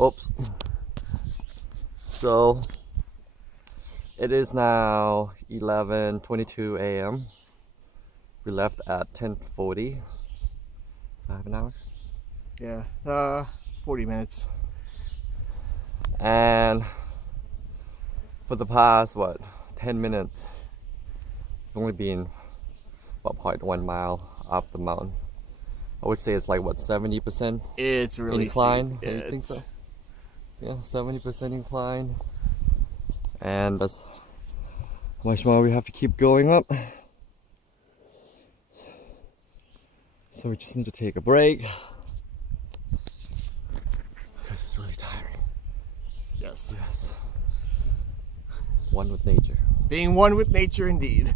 Oops. So it is now 11:22 a.m. We left at 10:40. Half an hour? Yeah, 40 minutes. And for the past, 10 minutes, it's only been about 0.1 mile up the mountain. I would say it's like, 70%? It's really incline? steep. You think so? Yeah, 70% incline. And that's how much more we have to keep going up. So we just need to take a break because it's really tiring. Yes. Yes. One with nature. Being one with nature indeed.